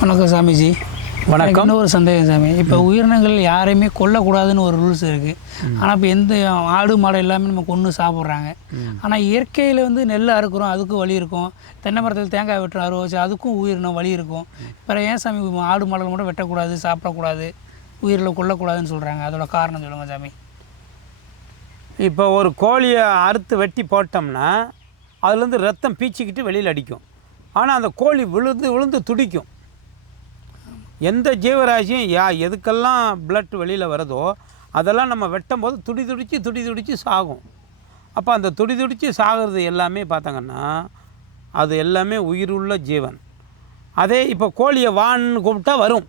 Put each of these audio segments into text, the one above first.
வணக்கம் சாமிஜி. வணக்கம். இன்னொரு சந்தேகம் சாமி. இப்போ உயிரினங்கள் யாரையுமே கொல்லக்கூடாதுன்னு ஒரு ரூல்ஸ் இருக்குது ஆனால் இப்போ எந்த ஆடு மாடு எல்லாமே நம்ம கொன்று சாப்பிட்றாங்க. ஆனால் இயற்கையில் வந்து நெல் அறுக்கிறோம் அதுக்கும் வலி இருக்கும். தென்னை மரத்தில் தேங்காய் வெட்டுற அறுவை வச்சு அதுக்கும் உயிரினம் வலி இருக்கும். பிற ஏன் சாமி ஆடு மாடுகள் மட்டும் வெட்டக்கூடாது சாப்பிடக்கூடாது உயிரில் கொல்லக்கூடாதுன்னு சொல்கிறாங்க அதோட காரணம் சொல்லுங்கள் சாமி. இப்போ ஒரு கோழியை அறுத்து வெட்டி போட்டோம்னா அதுலேருந்து ரத்தம் பீச்சிக்கிட்டு வெளியில் அடிக்கும். ஆனால் அந்த கோழி விழுந்து விழுந்து துடிக்கும். எந்த ஜீவராசியும் யா எதுக்கெல்லாம் பிளட் வெளியில் வருதோ அதெல்லாம் நம்ம வெட்டும் போது துடி துடிச்சு துடி துடிச்சு சாகும். அப்போ அந்த துடி துடிச்சு சாகிறது எல்லாமே பார்த்தாங்கன்னா அது எல்லாமே உயிருள்ள ஜீவன். அதே இப்போ கோழியை வான்னு கூப்பிட்டா வரும்.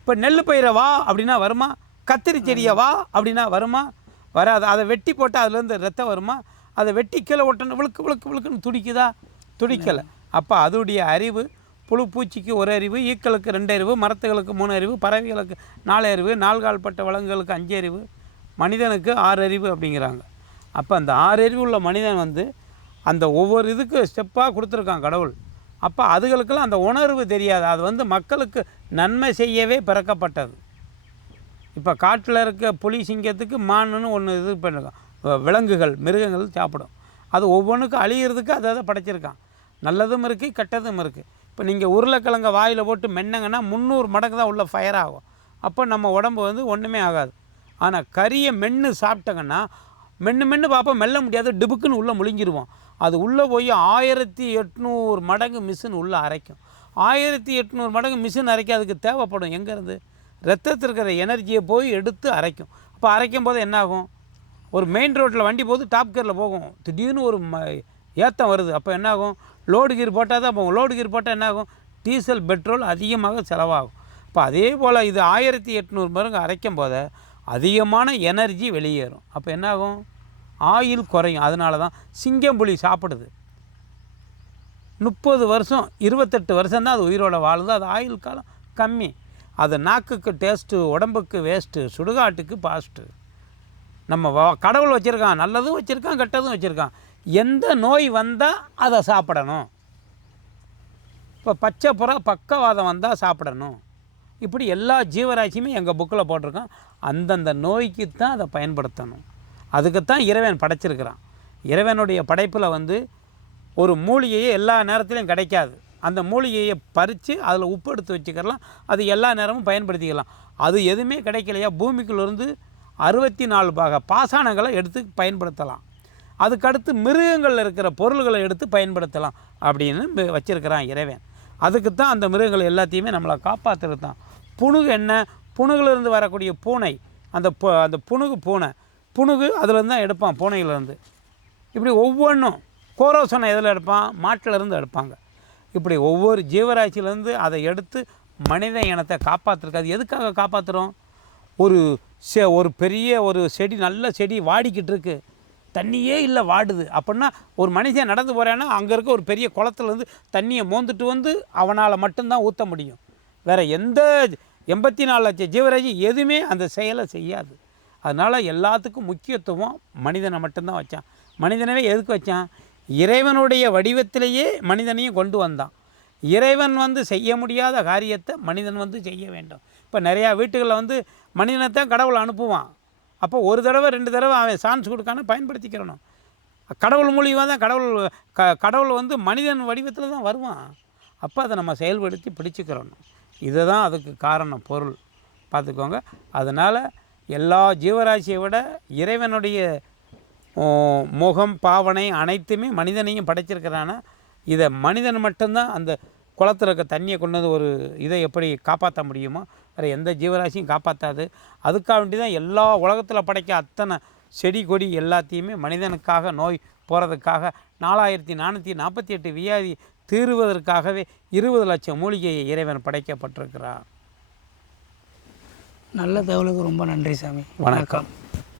இப்போ நெல் பயிரை வா அப்படின்னா வருமா? கத்திரி செடியை வா அப்படின்னா வருமா? வராது. அதை வெட்டி போட்டால் அதுலேருந்து ரத்தம் வருமா? அதை வெட்டி கீழே ஒட்டணும் விழுக்கு விழுக்கு விழுக்குன்னு துடிக்குதா? துடிக்கலை. அப்போ அதோடைய அறிவு புழு பூச்சிக்கு ஒரு அறிவு ஈக்களுக்கு ரெண்டு அறிவு மரத்துகளுக்கு மூணு அறிவு பறவைகளுக்கு நாலு அறிவு நால்கால்பட்ட விலங்குகளுக்கு அஞ்சு அறிவு மனிதனுக்கு ஆறு அறிவு அப்படிங்கிறாங்க. அப்போ அந்த ஆறு அறிவு உள்ள மனிதன் வந்து அந்த ஒவ்வொரு இதுக்கு ஸ்டெப்பாக கொடுத்துருக்கான் கடவுள். அப்போ அதுகளுக்கெல்லாம் அந்த உணர்வு தெரியாது. அது வந்து மக்களுக்கு நன்மை செய்யவே பிறக்கப்பட்டது. இப்போ காட்டில் இருக்க புலி சிங்கத்துக்கு மானுன்னு ஒன்று இது பண்ணிருக்கான். விலங்குகள் மிருகங்கள் சாப்பிடும். அது ஒவ்வொன்றுக்கும் அழியிறதுக்கு அதை அதை படைச்சிருக்கான். நல்லதும் இருக்குது கெட்டதும் இருக்குது இப்போ நீங்கள் உருளைக்கிழங்க வாயில் போட்டு மென்னங்கன்னா முந்நூறு மடங்கு தான் உள்ள ஃபயர் ஆகும். அப்போ நம்ம உடம்பு வந்து ஒன்றுமே ஆகாது. ஆனால் கறியை மென்று சாப்பிட்டங்கன்னா மென்று மென்று பார்ப்போம் மெல்ல முடியாது டிபுக்குன்னு உள்ளே முழுங்கிடுவோம் அது உள்ளே போய் ஆயிரத்தி எட்நூறு மடங்கு மிஷின் உள்ளே அரைக்கும். ஆயிரத்தி எட்நூறு மடங்கு மிஷின் அரைக்க அதுக்கு தேவைப்படும். எங்கேருந்து ரத்தத்தில் இருக்கிற எனர்ஜியை போய் எடுத்து அரைக்கும். அப்போ அரைக்கும் போது என்னாகும் ஒரு மெயின் ரோட்டில் வண்டி போது டாப் கேரில் போகும். திடீர்னு ஒரு ம ஏத்தம் வருது. அப்போ என்னாகும் லோடு கீர் போட்டால் தான் போகும். லோடு கீர் போட்டால் என்ன ஆகும் டீசல் பெட்ரோல் அதிகமாக செலவாகும். இப்போ அதே போல் இது ஆயிரத்தி எட்நூறு மருங்கு அரைக்கும் போது அதிகமான எனர்ஜி வெளியேறும். அப்போ என்னாகும்? ஆயில் குறையும். அதனால தான் சிங்கம் புலி சாப்பிடுது. முப்பது வருஷம் இருபத்தெட்டு வருஷம் தான் அது உயிரோட வாழுது அது ஆயில் காலம் கம்மி. அது நாக்குக்கு டேஸ்ட்டு உடம்புக்கு வேஸ்ட்டு சுடுகாட்டுக்கு பாஸ்ட்டு. நம்ம கடவுள் வச்சுருக்கான். நல்லதும் வச்சுருக்கான் கெட்டதும் வச்சுருக்கான். எந்த நோய் வந்தால் அதை சாப்பிடணும். இப்போ பச்சை புறா பக்கவாதம் வந்தால் சாப்பிடணும். இப்படி எல்லா ஜீவராசியுமே எங்கள் புக்கில் போட்டிருக்கோம். அந்தந்த நோய்க்கு தான் அதை பயன்படுத்தணும். அதுக்குத்தான் இறைவன் படைச்சிருக்கிறான். இறைவனுடைய படைப்பில் வந்து ஒரு மூலிகையே எல்லா நேரத்துலையும் கிடைக்காது. அந்த மூலிகையை பறித்து அதில் உப்பு எடுத்து வச்சுக்கலாம். அது எல்லா நேரமும் பயன்படுத்திக்கலாம். அது எதுவுமே கிடைக்கலையா? பூமிக்குள்ளேருந்து அறுபத்தி நாலு பாக பாசானங்களை எடுத்து பயன்படுத்தலாம். அதுக்கடுத்து மிருகங்களில் இருக்கிற பொருள்களை எடுத்து பயன்படுத்தலாம் அப்படின்னு வச்சுருக்கிறான் இறைவன். அதுக்கு தான் அந்த மிருகங்கள் எல்லாத்தையுமே நம்மளை காப்பாற்றுறது தான் புணுகு என்ன? புணுகுலேருந்து வரக்கூடிய பூனை. அந்த அந்த புணுகு பூனை. புணுகு அதுலேருந்து தான் எடுப்பான் பூனையிலேருந்து. இப்படி ஒவ்வொன்றும் கோரோசனை எதில் எடுப்பான்? மாட்டிலேருந்து எடுப்பாங்க. இப்படி ஒவ்வொரு ஜீவராசியிலேருந்து அதை எடுத்து மனித இனத்தை காப்பாற்றுருக்கு அது எதுக்காக காப்பாற்றுறோம் ஒரு செ ஒரு பெரிய ஒரு செடி நல்ல செடி வாடிக்கிட்டு இருக்குது தண்ணியே இல்லை வாடுது. அப்படின்னா ஒரு மனுஷன் நடந்து போகிறான்னா அங்கே இருக்க ஒரு பெரிய குளத்துலேருந்து தண்ணியை மோந்துட்டு வந்து அவனால் மட்டும்தான் ஊற்ற முடியும். வேறு எந்த எண்பத்தி நாலு லட்சம் ஜீவராஜி எதுவுமே அந்த செயலை செய்யாது. அதனால் எல்லாத்துக்கும் முக்கியத்துவம் மனிதனை மட்டும்தான் வச்சான். மனிதனவே எதுக்கு வச்சான்? இறைவனுடைய வடிவத்திலேயே மனிதனையும் கொண்டு வந்தான். இறைவன் வந்து செய்ய முடியாத காரியத்தை மனிதன் வந்து செய்ய வேண்டும். இப்போ நிறையா வீட்டுகளில் வந்து மனிதனைத்தான் கடவுளை அனுப்புவான். அப்போ ஒரு தடவை ரெண்டு தடவை அவன் சான்ஸ் கொடுக்காம பயன்படுத்திக்கிறணும். கடவுள் மூலியமாக தான் கடவுள் க கடவுள் வந்து மனிதன் வடிவத்தில் தான் வருவான். அப்போ அதை நம்ம செயல்படுத்தி பிடிச்சிக்கிறணும். இதுதான் அதுக்கு காரணம் பொருள். பார்த்துக்கோங்க. அதனால் எல்லா ஜீவராசியை விட இறைவனுடைய முகம் பாவனை அனைத்துமே மனிதனையும் படைச்சிருக்கிறானா? இதை மனிதன் மட்டும்தான் அந்த குளத்துல இருக்க தண்ணியை கொண்டு வந்து ஒரு இதை எப்படி காப்பாற்ற முடியுமோ வேறு எந்த ஜீவராசியும் காப்பாற்றாது அதுக்காக வேண்டி தான் எல்லா உலகத்தில் படைக்க அத்தனை செடி கொடி எல்லாத்தையுமே மனிதனுக்காக நோய் போகிறதுக்காக நாலாயிரத்தி நானூற்றி நாற்பத்தி எட்டு வியாதி தீருவதற்காகவே இருபது லட்சம் மூலிகையை இறைவன் படைக்கப்பட்டிருக்கிறார். நல்ல தகவலுக்கு ரொம்ப நன்றி சாமி. வணக்கம்.